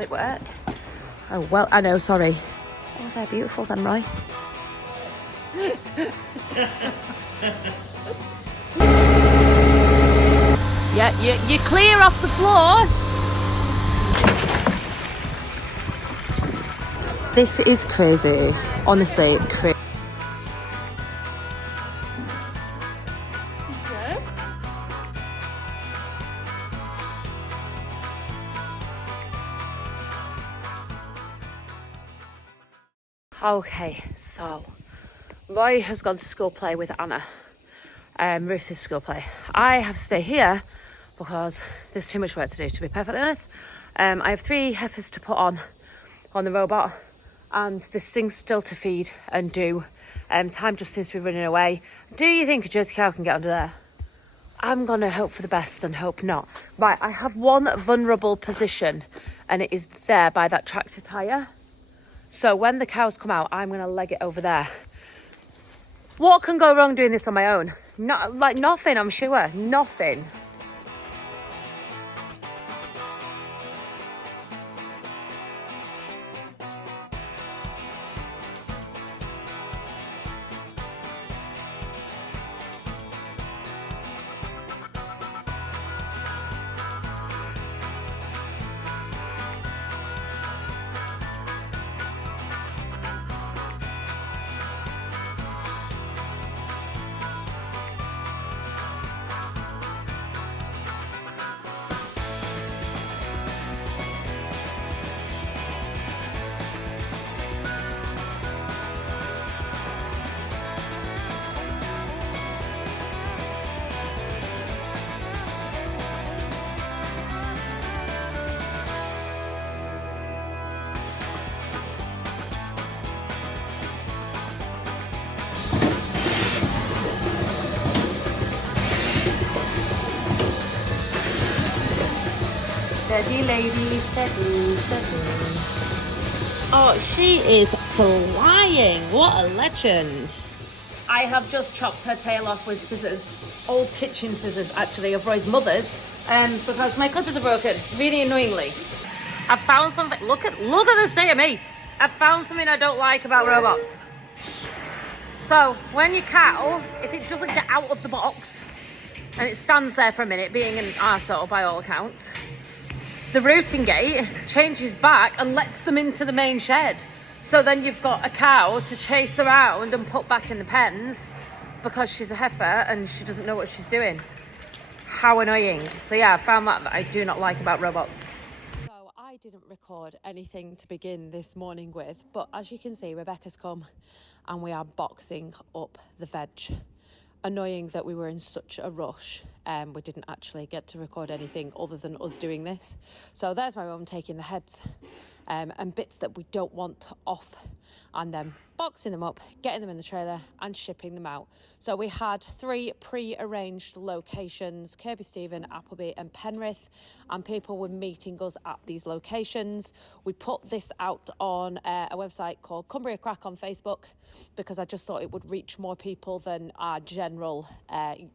It work? Oh, well, I know, sorry. Oh, they're beautiful then, Roy. Yeah, you're clear off the floor. This is crazy. Honestly, crazy. Okay, so Roy has gone to school play with Anna, Ruth's school play. I have to stay here because there's too much work to do, to be perfectly honest. I have 3 heifers to put on the robot, and there's things still to feed and do. Time just seems to be running away. Do you think a Jersey cow can get under there? I'm gonna hope for the best and hope not. Right, I have one vulnerable position, and it is there by that tractor tyre. So when the cows come out, I'm going to leg it over there. What can go wrong doing this on my own? Not, like nothing, I'm sure. Nothing. Steady, lady, steady, steady. Oh, she is flying. What a legend. I have just chopped her tail off with scissors. Old kitchen scissors, actually, of Roy's mother's. Because my clippers are broken, really annoyingly. I found something, look at the state of me. I found something I don't like about robots. So, when your cow, if it doesn't get out of the box, and it stands there for a minute, being an arsehole by all accounts, the rooting gate changes back and lets them into the main shed. So then you've got a cow to chase around and put back in the pens because she's a heifer and she doesn't know what she's doing. How annoying. So yeah, I found that I do not like about robots. So I didn't record anything to begin this morning with, but as you can see, Rebecca's come and we are boxing up the veg. Annoying that we were in such a rush. We didn't actually get to record anything other than us doing this. So there's my mum taking the heads and bits that we don't want off, and then boxing them up, getting them in the trailer and shipping them out. So we had 3 pre-arranged locations: Kirby Stephen, Appleby and Penrith, and people were meeting us at these locations. We put this out on a website called Cumbria Crack on Facebook because I just thought it would reach more people than our general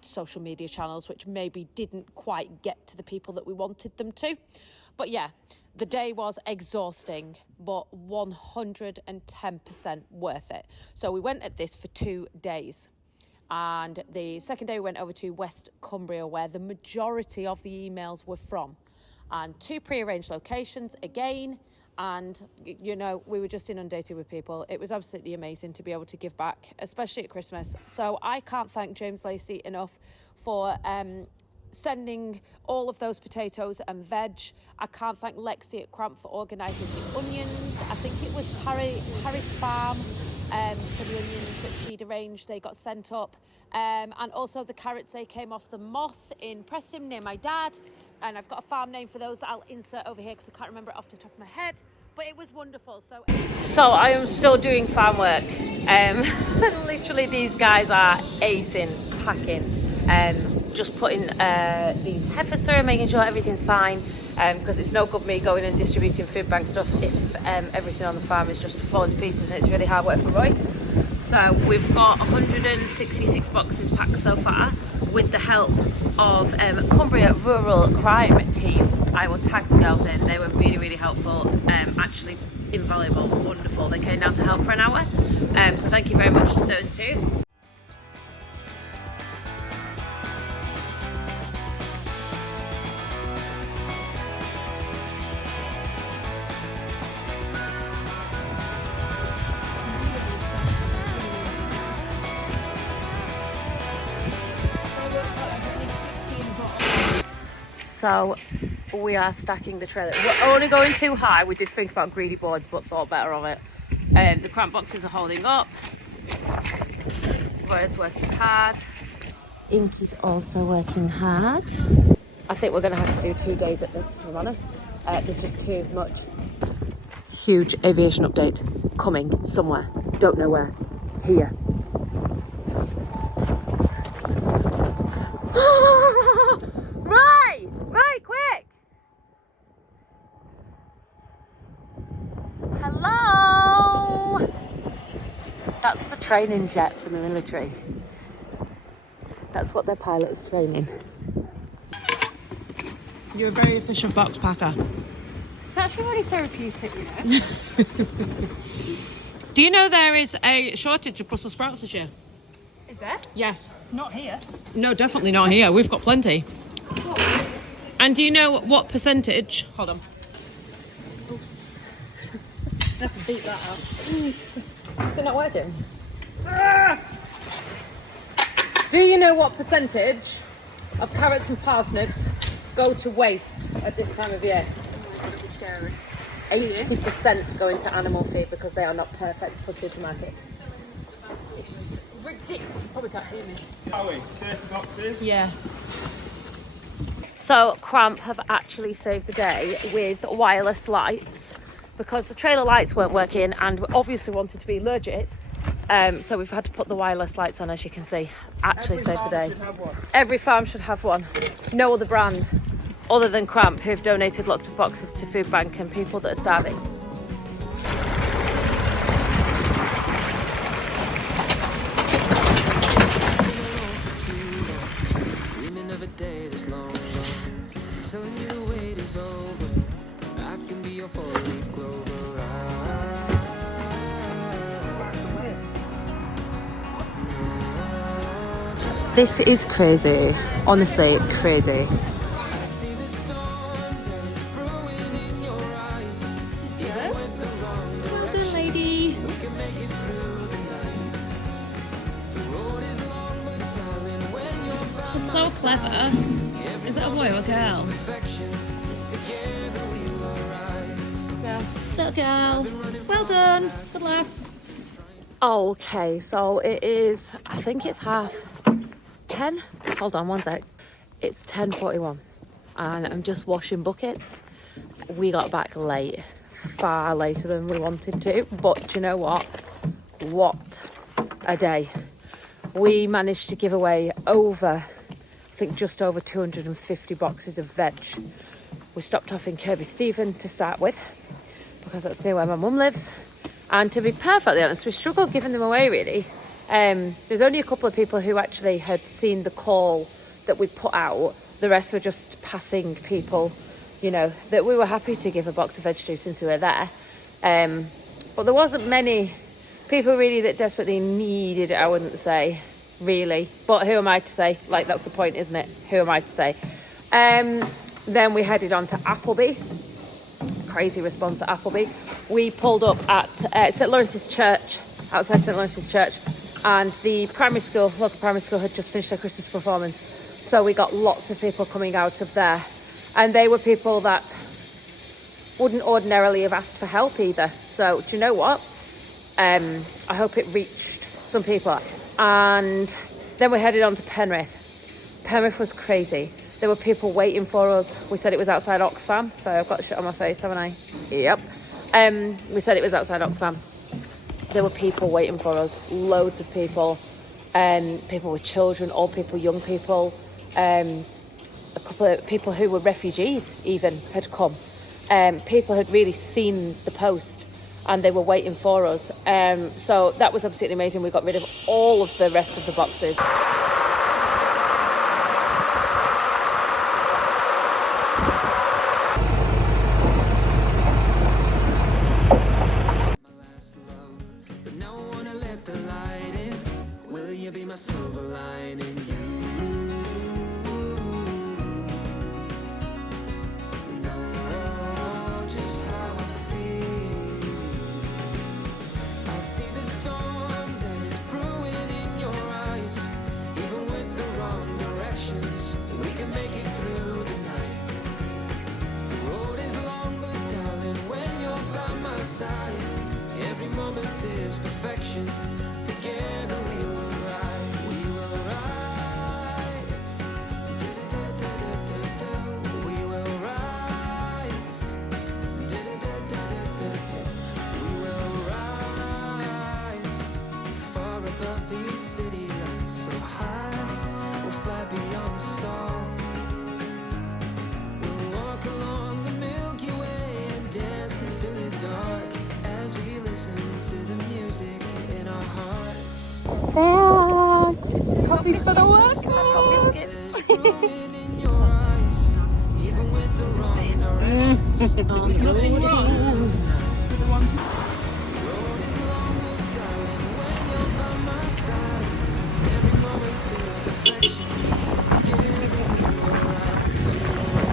social media channels, which maybe didn't quite get to the people that we wanted them to. But yeah, the day was exhausting, but 110% worth it. So we went at this for 2 days. And the second day we went over to West Cumbria, where the majority of the emails were from. And 2 pre-arranged locations again. And, you know, we were just inundated with people. It was absolutely amazing to be able to give back, especially at Christmas. So I can't thank James Lacey enough for sending all of those potatoes and veg. I can't thank Lexi at Cramp for organising the onions. I think it was Harry's Farm for the onions that she'd arranged. They got sent up. And also the carrots, they came off the moss in Preston near my dad. And I've got a farm name for those that I'll insert over here because I can't remember it off the top of my head. But it was wonderful. So I am still doing farm work. Literally these guys are acing, packing. Just putting these heifers through and making sure everything's fine, because it's no good me going and distributing food bank stuff if everything on the farm is just falling to pieces, and it's really hard work for Roy. So we've got 166 boxes packed so far with the help of Cumbria Rural Crime Team. I will tag the girls in. They were really, really helpful, actually invaluable, wonderful. They came down to help for an hour. So thank you very much to those two. So we are stacking the trailer. We're only going too high. We did think about greedy boards, but thought better of it. The cramp boxes are holding up. Roy's working hard. Inky's also working hard. I think we're going to have to do 2 days at this, if I'm honest. This is too much. Huge aviation update coming somewhere. Don't know where. Here. Right, quick! Hello! That's the training jet from the military. That's what their pilot is training. You're a very efficient box packer. It's actually really therapeutic, you know. Do you know there is a shortage of Brussels sprouts this year? Is there? Yes. Not here. No, definitely not here. We've got plenty. And do you know what percentage? Hold on. I can beat that up. Is it not working? Do you know what percentage of carrots and parsnips go to waste at this time of year? That'd be scary. 80% go into animal feed because they are not perfect for supermarkets. It's ridiculous. You probably can't hear me. Are we? 30 boxes? Yeah. So Cramp have actually saved the day with wireless lights because the trailer lights weren't working and we obviously wanted to be legit. So we've had to put the wireless lights on, as you can see. Actually saved the day. Every farm should have one. No other brand other than Cramp, who've donated lots of boxes to food bank and people that are starving. Telling you the wait is over. I can be your four-leaf clover. This is crazy. Honestly, crazy. I see the storm that is brewing in your eyes. Even with the wrong direction, Well done, lady. we can make it through the night. The road is long, but darling, when you're by She's so clever. Is it a boy or a girl? perfection, together we'll arise. Little girl. Well done. Good lass. Okay, so it is, I think it's 10:30. Hold on one sec. It's 10:41 and I'm just washing buckets. We got back late, far later than we wanted to, but do you know what? What a day. We managed to give away just over 250 boxes of veg. We stopped off in Kirby Stephen to start with because that's near where my mum lives, and to be perfectly honest, we struggled giving them away really. There's only a couple of people who actually had seen the call that we put out. The rest were just passing people, you know, that we were happy to give a box of veg to since we were there. But there wasn't many people really that desperately needed it, I wouldn't say, really. But who am I to say? Like, that's the point, isn't it? Who am I to say? Then we headed on to Appleby. Crazy response at Appleby. We pulled up at St Lawrence's Church, outside St Lawrence's Church, and the local primary school had just finished their Christmas performance. So we got lots of people coming out of there. And they were people that wouldn't ordinarily have asked for help either. So do you know what? I hope it reached some people. And then we headed on to Penrith. Penrith was crazy. There were people waiting for us. We said it was outside Oxfam. So I've got shit on my face, haven't I? Yep. We said it was outside Oxfam. There were people waiting for us. Loads of people. People with children, old people, young people. A couple of people who were refugees even had come. People had really seen the post and they were waiting for us. So that was absolutely amazing. We got rid of all of the rest of the boxes. Coffees for the work. I've got biscuits. Nothing wrong.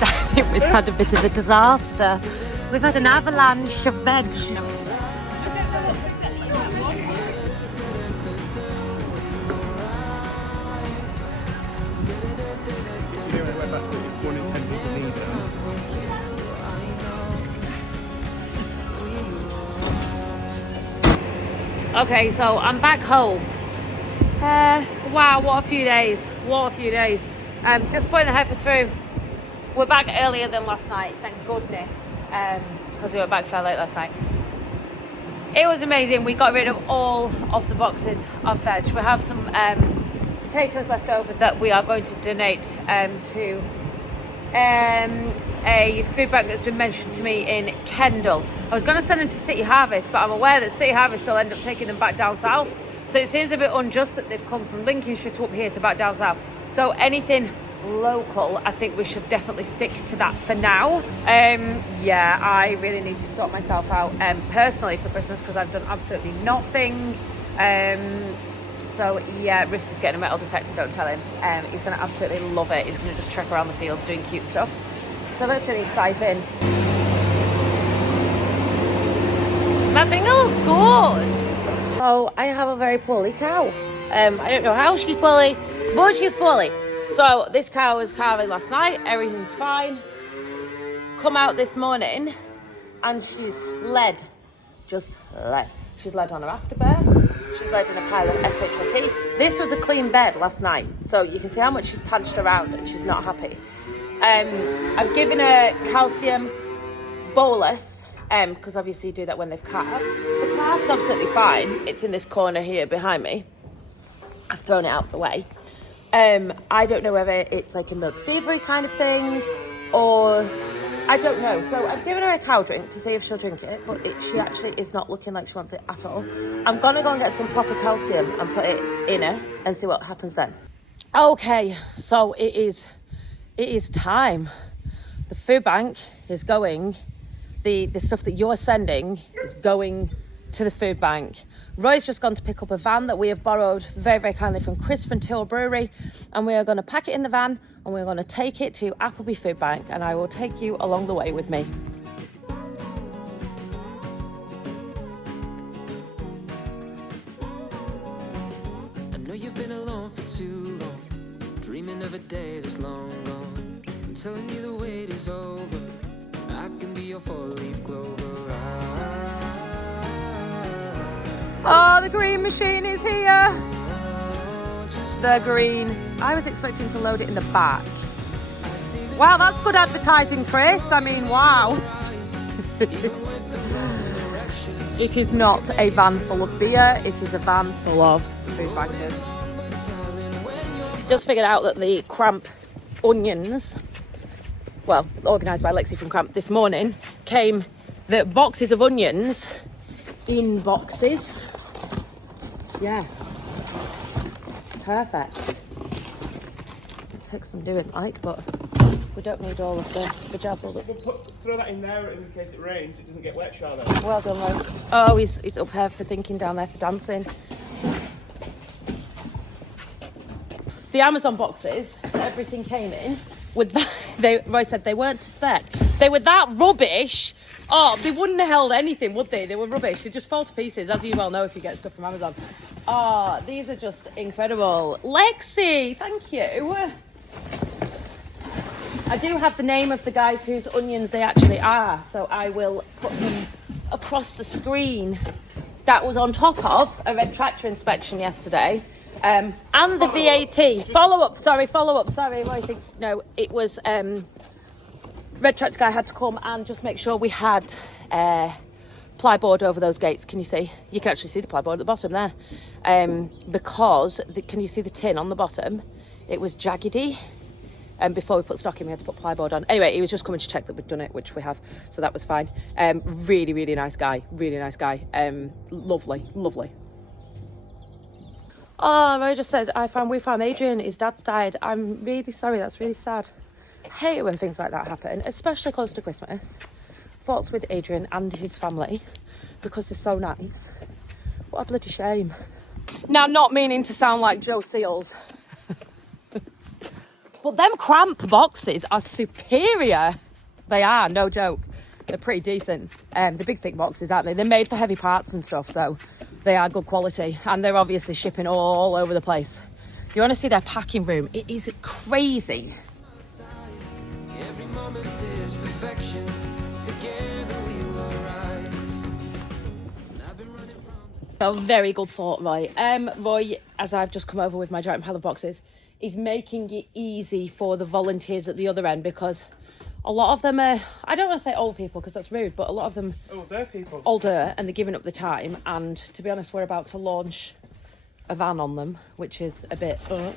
I think we've had a bit of a disaster. We've had an avalanche of veg. Okay, so I'm back home. Wow, what a few days. What a few days. Just putting the heifers through. We're back earlier than last night, thank goodness. Because we were back fairly late last night. It was amazing. We got rid of all of the boxes of veg. We have some potatoes left over that we are going to donate to a food bank that's been mentioned to me in Kendal. I was going to send them to City Harvest, but I'm aware that City Harvest will end up taking them back down south. So it seems a bit unjust that they've come from Lincolnshire to up here to back down south. So anything local, I think we should definitely stick to that for now. Yeah, I really need to sort myself out personally for Christmas because I've done absolutely nothing. So yeah, Riffs is getting a metal detector, don't tell him. He's going to absolutely love it. He's going to just trek around the fields doing cute stuff. So that's really exciting. My finger looks good. So I have a very poorly cow. I don't know how she's poorly, but she's poorly. So this cow was calving last night. Everything's fine. Come out this morning and she's led. Just led. She's led on her afterbirth. She's led in a pile of SHRT. This was a clean bed last night, so you can see how much she's panched around and she's not happy. I've given her calcium bolus, because obviously you do that when they've calved. The calf's absolutely fine. It's in this corner here behind me. I've thrown it out the way. I don't know whether it's like a milk fevery kind of thing, or I don't know. So I've given her a cow drink to see if she'll drink it, but she actually is not looking like she wants it at all. I'm gonna go and get some proper calcium and put it in her and see what happens then. Okay, so it is time. The food bank is going, the stuff that you're sending is going to the food bank. Roy's just gone to pick up a van that we have borrowed very, very kindly from Chris from Till Brewery, and we are going to pack it in the van and we're going to take it to Appleby Food Bank, and I will take you along the way with me. I know you've been alone for too long, dreaming of a day that's long gone. I'm telling you the wait is over. I can be your four-leaf clover. Oh, the green machine is here. The green. I was expecting to load it in the back. Wow, that's good advertising, Chris. I mean, wow. It is not a van full of beer. It is a van full of food bankers. Just figured out that the Cramp onions, well, organised by Lexi from Cramp this morning, the boxes of onions in boxes. Yeah. Perfect. It takes some doing, like, but we don't need all of the bejazzle. Throw that in there in case it rains, it doesn't get wet, Charlotte. Well done, Lo. Oh, he's up here for thinking, down there for dancing. The Amazon boxes that everything came in with that, Roy said they weren't to spec. They were that rubbish. Oh, they wouldn't have held anything, would they? They were rubbish. They just fall to pieces, as you well know if you get stuff from Amazon. Oh, these are just incredible. Lexi, thank you. I do have the name of the guys whose onions they actually are, so I will put them across the screen. That was on top of a red tractor inspection yesterday. And the VAT. Follow up, sorry. Roy thinks, no, it was... Red tractor guy had to come and just make sure we had plyboard over those gates. Can you see? You can actually see the plyboard at the bottom there. Because, can you see the tin on the bottom? It was jaggedy. And before we put stock in, we had to put plyboard on. Anyway, he was just coming to check that we'd done it, which we have. So that was fine. Really, really nice guy. Really nice guy. Lovely. Oh, Roy just said, we found Adrian. His dad's died. I'm really sorry. That's really sad. I hate it when things like that happen, especially close to Christmas. Thoughts with Adrian and his family, because they're so nice. What a bloody shame. Now, not meaning to sound like Joe Seals, but them cramp boxes are superior. They are, no joke. They're pretty decent. The big thick boxes, aren't they? They're made for heavy parts and stuff, so they are good quality. And they're obviously shipping all over the place. You want to see their packing room? It is crazy. A very good thought, Roy. Roy, as I've just come over with my giant pile of boxes, is making it easy for the volunteers at the other end, because a lot of them are, I don't want to say old people because that's rude, but a lot of them older, and they're giving up the time. And to be honest, we're about to launch a van on them, which is a bit Trying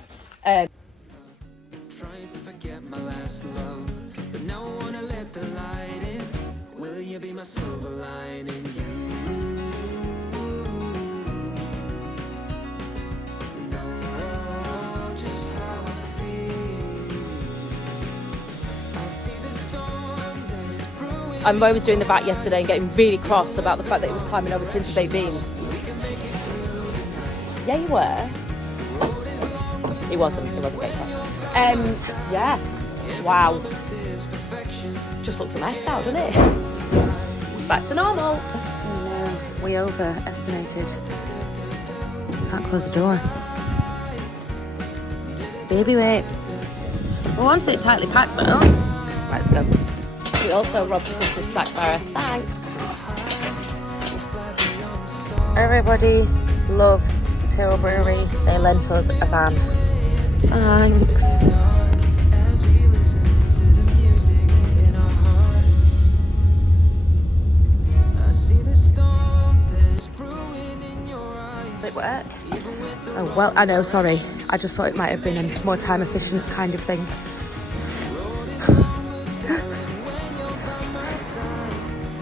to forget my last love, but now I wanna let the light in. Will you be my silver lining? And Roy was doing the VAT yesterday and getting really cross about the fact that he was climbing over Tbay beans. Yeah, you were. He wasn't getting cross. Yeah. Wow. Just looks a mess now, doesn't it? Back to normal. Oh no, we overestimated. Can't close the door. Baby wait. We wanted it tightly packed though. Right, let's go. We also robbed Chris's sack barra. Thanks. Everybody love the Tyrrell Brewery. They lent us a van. Thanks. Does it work? Oh, well, I know, sorry. I just thought it might have been a more time efficient kind of thing.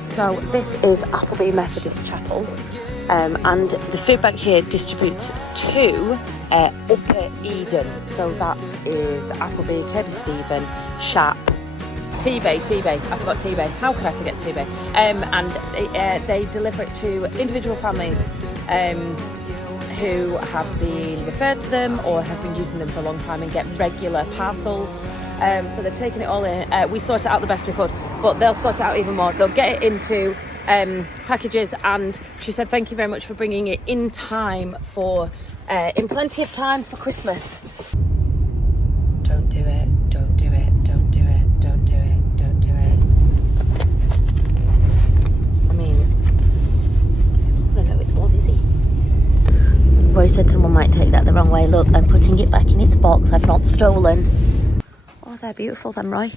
So this is Appleby Methodist Chapel, and the food bank here distributes to Upper Eden. So that is Appleby, Kirby Stephen, Shap, Tbay. I forgot Tbay. How could I forget Tbay? And they deliver it to individual families who have been referred to them or have been using them for a long time and get regular parcels. So they've taken it all in. We sort it out the best we could, but they'll sort it out even more. They'll get it into packages, and she said thank you very much for bringing it in time for in plenty of time for Christmas. Don't do it. Don't do it. Don't do it. Don't do it. Don't do it. I mean, I know it's more busy. Roy said someone might take that the wrong way. Look, I'm putting it back in its box. I've not stolen. Oh, they're beautiful then, Roy.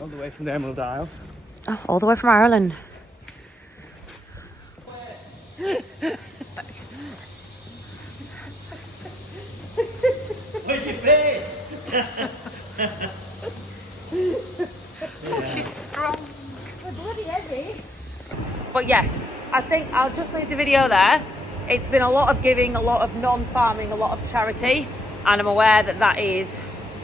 All the way from the Emerald Isle. Oh, all the way from Ireland. Where's your face? Oh, she's strong. We're bloody heavy. But yes, I think I'll just leave the video there. It's been a lot of giving, a lot of non-farming, a lot of charity, and I'm aware that that is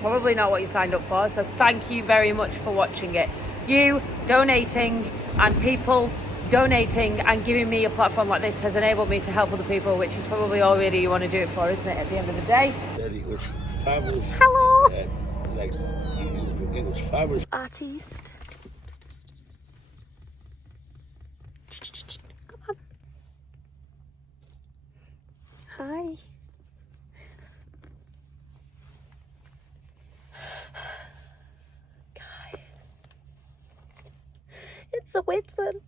probably not what you signed up for. So thank you very much for watching it. You donating and people donating and giving me a platform like this has enabled me to help other people, which is probably all really you want to do it for, isn't it, at the end of the day? It was fabulous. Hello! Like, it was fabulous. Artiste. Come on. Hi. Guys. It's a Whitson.